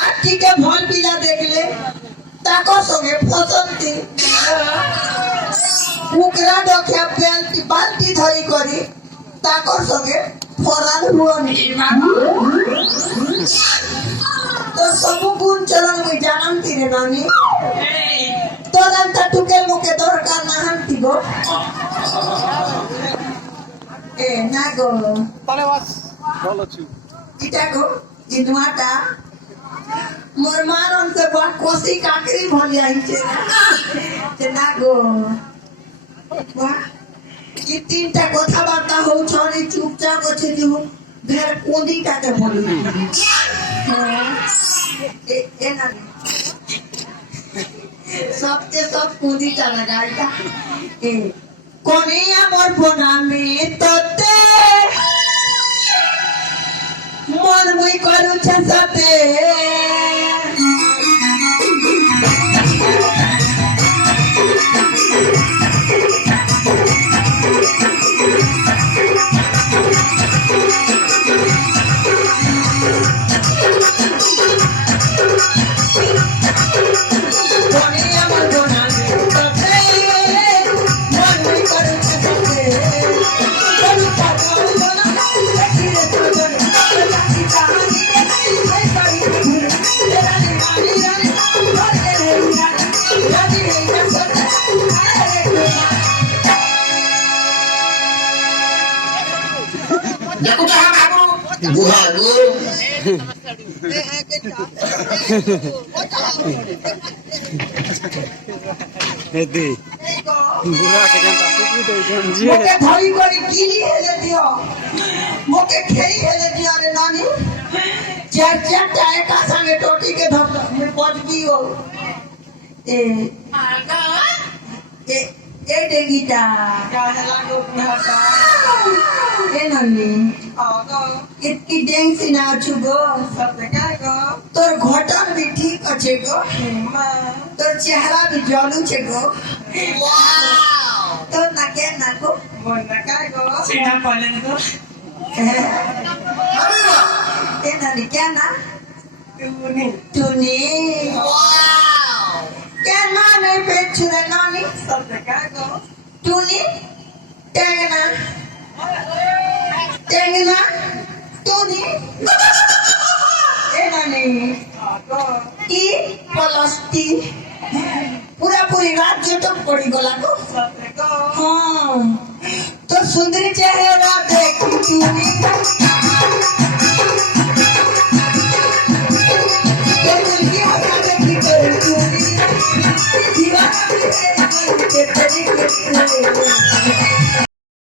আজকে ভল পিলা দেখলে তাকো সঙ্গে ফসন্তি কুকরা ডকিয়া বালতি ধরি করি তাকর সঙ্গে ফরাল হুয়নি তো সবু গুণ চলন মুই জানামতি রে নানি তোর আনতা টুকেল মুখে দরকার না হান্তি গো এ না গো তাহলে বাস ভালো ছিল এটা গো ইনমাটা মোর মান অন্তে বাট কষি কাকরি ভলি আইছে যে না গো বাহ কি তিনটা কথাবার্তা হউছনি চুপচাপ আছে যে ভের কোদিটাকে বলি এ না সবচেয়ে সব কোদিটা লাগাইটা এ কোনে আমার প্রণামে তোতে মন মুই করুছে সাথে Buhago. হেদি বুড়া কে জানতা টুকু দে জি মোকে ধরি করি কিলি হেলে দিও মোকে খেই হেলে দিও রে নানি চার চারটা একা সঙ্গে টোটি के ধর পট দিও এ আগা এ ডেগিটা গাহলা লোকনাটা এ নানি আগা ইতকি ডেংসি না ছুগো সব দেখা গো তোর ঘটন भी ठीक আছে গো তোর চেহারা भी জলু ছে গো তোর নাকে নাকো মন নাকা গো সেটা পালেন গো এ নানি কেন না টুনি টুনি কেন না পেছনে নানি সব দেখা গো টুনি টেংনা টেংনা টুনি এ নানি কি পলস্তি पूरा पूरी रात जोटक पड़ी गला को हाँ तो सुंदरी चेहरा देख टूनी ये दिल की हवा देखी कर टूनी दीवाना तेरी के